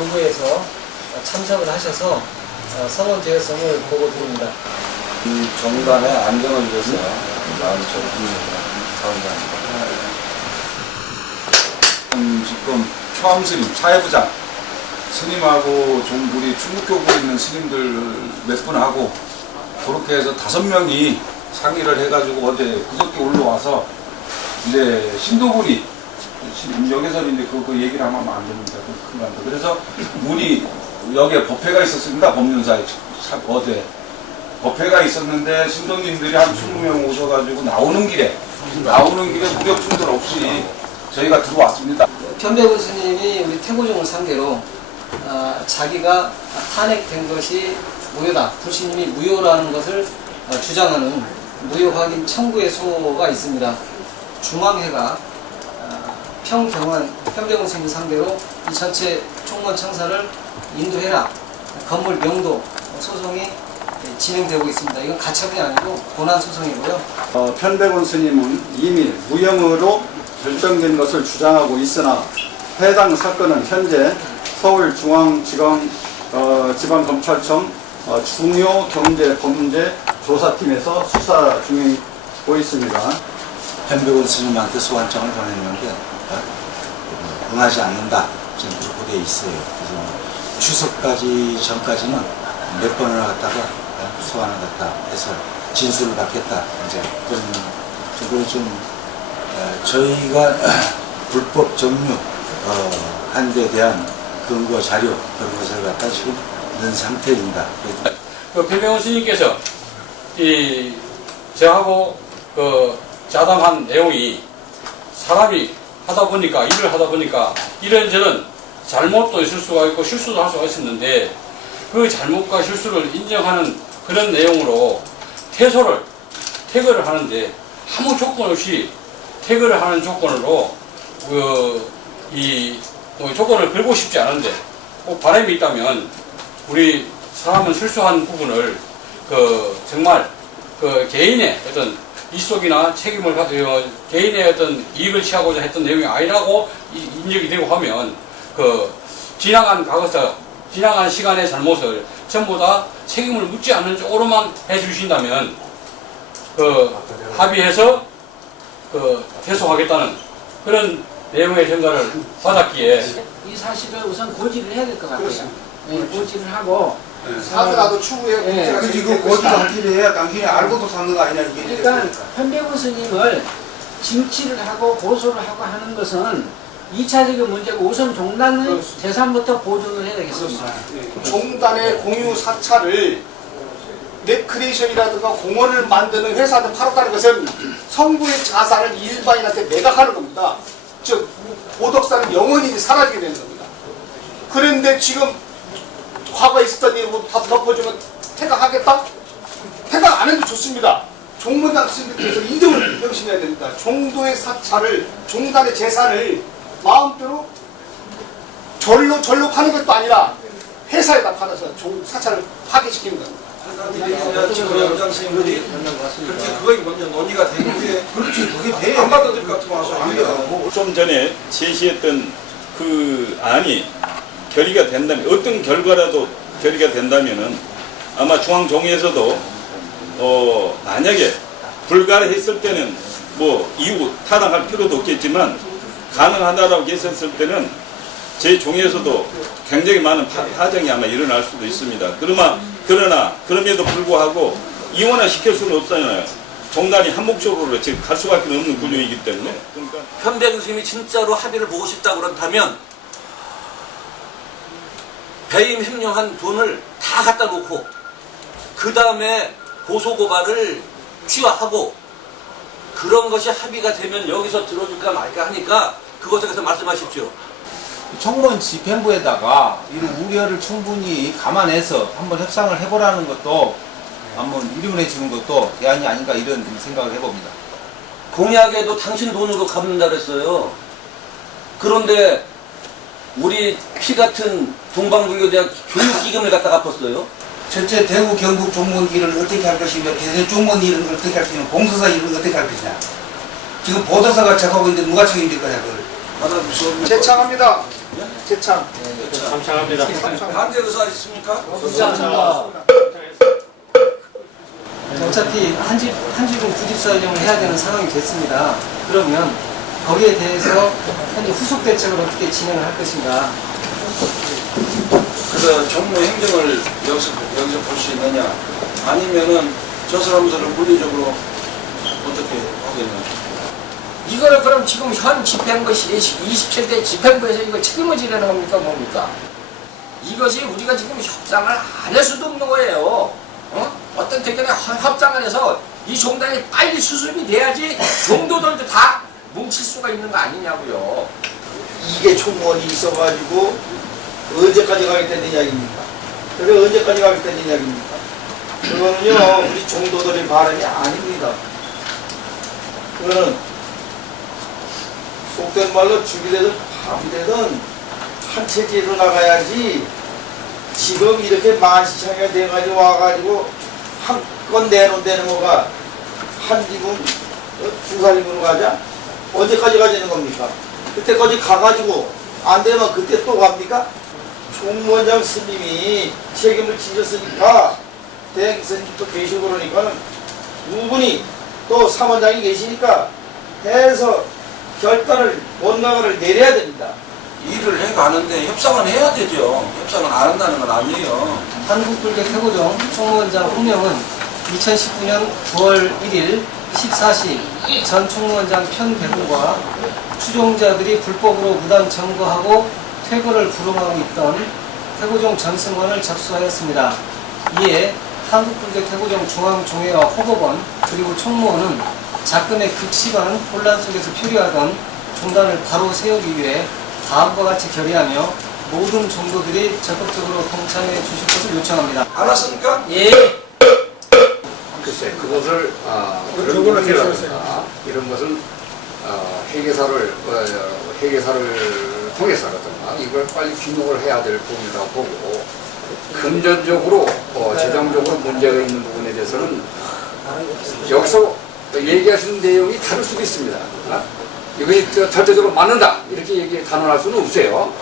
교구에서 참석을 하셔서 성원되었음을 보고 드립니다. 정단의 안정을 위해서 마음 좁습니다. 감사합니다. 지금 초암스님, 사회부장 스님하고 좀 우리 충북교구에 있는 스님들 몇 분 하고 그렇게 해서 5명이 상의를 해가지고 어제 그저께 올라와서 이제 신도분이 여기서 이제 그 얘기를 하면 안 됩니다. 그래서 문이 여기에 법회가 있었습니다. 법륜사에 어제 법회가 있었는데 신도님들이 한 20명 오셔가지고 나오는 길에 무력 충돌 없이 저희가 들어왔습니다. 편백운 스님이 우리 태고종을 상대로 자기가 탄핵된 것이 무효다, 불신임이 무효라는 것을 주장하는 무효 확인 청구의 수가 있습니다. 중앙회가 평경원 편백운 스님 상대로 이 전체 총무원 청사를 인도해라 건물 명도 소송이 진행되고 있습니다. 이건 가처분이 아니고 본안 소송이고요. 편백운 스님은 이미 무혐의로 결정된 것을 주장하고 있으나 해당 사건은 현재 서울중앙지검 지방검찰청 중요경제범죄조사팀에서 수사 중이고 있습니다. 편백운 스님한테 소환장을 보냈는데 응하지 않는다. 지금 그렇게 돼 있어요. 그래서 추석까지 전까지는 몇 번을 갖다가 소환을 갖다 해서 진술을 받겠다. 이제 그런 그걸 좀 저희가 불법 점유 한 데 대한 근거 자료 그런 것을 갖다 지금 넣은 상태입니다. 편백운 스님께서 저하고 자담한 내용이 사람이 일을 하다 보니까 이런저런 잘못도 있을 수가 있고 실수도 할 수가 있었는데 그 잘못과 실수를 인정하는 그런 내용으로 퇴거를 하는데 아무 조건 없이 퇴거를 하는 조건으로 조건을 걸고 싶지 않은데 꼭 바람이 있다면 우리 사람은 실수한 부분을 정말 개인의 어떤 이속이나 책임을 가지고 개인의 어떤 이익을 취하고자 했던 내용이 아니라고 인정이 되고 하면 지나간 과거서 지나간 시간의 잘못을 전부 다 책임을 묻지 않는 쪽으로만 해주신다면 합의해서 계속하겠다는 그런 내용의 전가를 받았기에 이 사실을 우선 고지를 해야 될 것 같아요. 네, 고지를 하고 사더라도 추후에 문제가 그렇지, 그 고지를 하기를 해야 당신이 알고도 사는 거 아니냐 이게. 그러니까 편백운 스님을 징치를 하고 고소를 하고 하는 것은 2차적인 문제고 우선 종단의 재산부터 보존을 해야 되겠습니다. 종단의 공유 사찰을 레크레이션이라든가 공원을 만드는 회사들 팔았다는 것은 성부의 자산을 일반인한테 매각하는 겁니다. 즉 보덕사는 영원히 사라지게 되는 겁니다. 그런데 지금 과거에 있었던 일을 다 덮어주면 퇴각하겠다? 퇴각 안 해도 좋습니다. 종문당 스님들께서 이등을 명심해야 됩니다. 종도의 사찰을, 종단의 재산을 마음대로 절로 파는 것도 아니라 회사에다 팔아서 사찰을 파괴시키는 겁니다. 지금 원장 스님들이 그렇게 그거에 먼저 논의가 되는데 그렇지 그게 돼. 안 받아들일 것 같으면 와서 안 돼요. 좀 전에 제시했던 그 안이 결의가 된다면 어떤 결과라도 결의가 된다면은 아마 중앙정의에서도 만약에 불가했을 때는 뭐 이후 타당할 필요도 없겠지만 가능하다라고 했었을 때는 제 종에서도 굉장히 많은 파장이 아마 일어날 수도 있습니다. 그러나 그럼에도 불구하고 이원화 시킬 수는 없잖아요. 종단이 한목적으로 지금 갈 수밖에 없는 구조이기 때문에. 그러니까 편백운 스님이 진짜로 합의를 보고 싶다 그렇다면 배임 횡령한 돈을 다 갖다 놓고 그 다음에 고소고발을 취하하고 그런 것이 합의가 되면 여기서 들어줄까 말까 하니까 그것에 대해서 말씀하십시오. 청문 집행부에다가 이런 우려를 충분히 감안해서 한번 협상을 해보라는 것도 한번 이름을 해주는 것도 대안이 아닌가 이런 생각을 해봅니다. 공약에도 당신 돈으로 갚는다 그랬어요. 그런데 우리 피 같은 동방불교대학 교육기금을 갖다 갚았어요. 첫째 대구 경북 종문 일을 어떻게 할 것이며 대전 종문 일은 어떻게 할 것이며 봉사사 일은 어떻게 할 것이냐. 지금 보도사가 책하고 있는데 누가 책임질 거냐 그걸. 제창합니다. 재참. 감사합니다. 반대 의사 있습니까? 감사합니다. 어차피 한 집은 구집사용을 해야 되는 상황이 됐습니다. 그러면 거기에 대해서 현재 후속 대책을 어떻게 진행을 할 것인가? 그래서 정무 행정을 여기서 볼 수 있느냐? 아니면은 저 사람들을 물리적으로 어떻게 하겠냐? 이거를 그럼 지금 현 집행부시 27대 집행부에서 이거 책임을 지려는 겁니까 뭡니까? 이것이 우리가 지금 협상을 안 할 수도 없는 거예요. 어떤 대결에 협상을 해서 이 종단이 빨리 수습이 돼야지 종도들도 다 뭉칠 수가 있는 거 아니냐고요. 이게 총무원이 있어가지고 언제까지 가겠다는 이야기입니까? 그게 언제까지 가겠다는 이야기입니까? 그거는요 우리 종도들의 바람이 아닙니다. 그거는 속된 말로 죽이 되든 밥이 되든 한 체제로 나가야지 지금 이렇게 만시창이가 돼가지고 와가지고 한 건 내놓는다는 거가 한 집은 두 살림으로 가자? 언제까지 가자는 겁니까? 그때까지 가가지고 안 되면 그때 또 갑니까? 총무원장 스님이 책임을 지셨으니까 대행 스님도 계시고 그러니까는 두 분이 또 사원장이 계시니까 해서 결단을 원각을 내려야 됩니다. 일을 해가는데 협상은 해야 되죠. 협상은 안 한다는 건 아니에요. 한국불교 태고종 총무원장 호명은 2019년 9월 1일 14시 전 총무원장 편배부와 추종자들이 불법으로 무단 점거하고 퇴거를 불응하고 있던 태고종 전승원을 접수하였습니다. 이에 한국불교 태고종 중앙종회와 허법원 그리고 총무원은 작금의 극심한 혼란 속에서 표류하던 종단을 바로 세우기 위해 다음과 같이 결의하며 모든 종도들이 적극적으로 동참해 주실 것을 요청합니다. 알았습니까? 예. 글쎄 그것을 그런 해라든가 이런 것은 회계사를 통해서라든가 이걸 빨리 귀농을 해야 될 부분이라고 보고 금전적으로 재정적으로 문제가 있는 부분에 대해서는 여기서 얘기하시는 내용이 다를 수도 있습니다. 이것이 절대적으로 맞는다 이렇게 단언할 수는 없어요.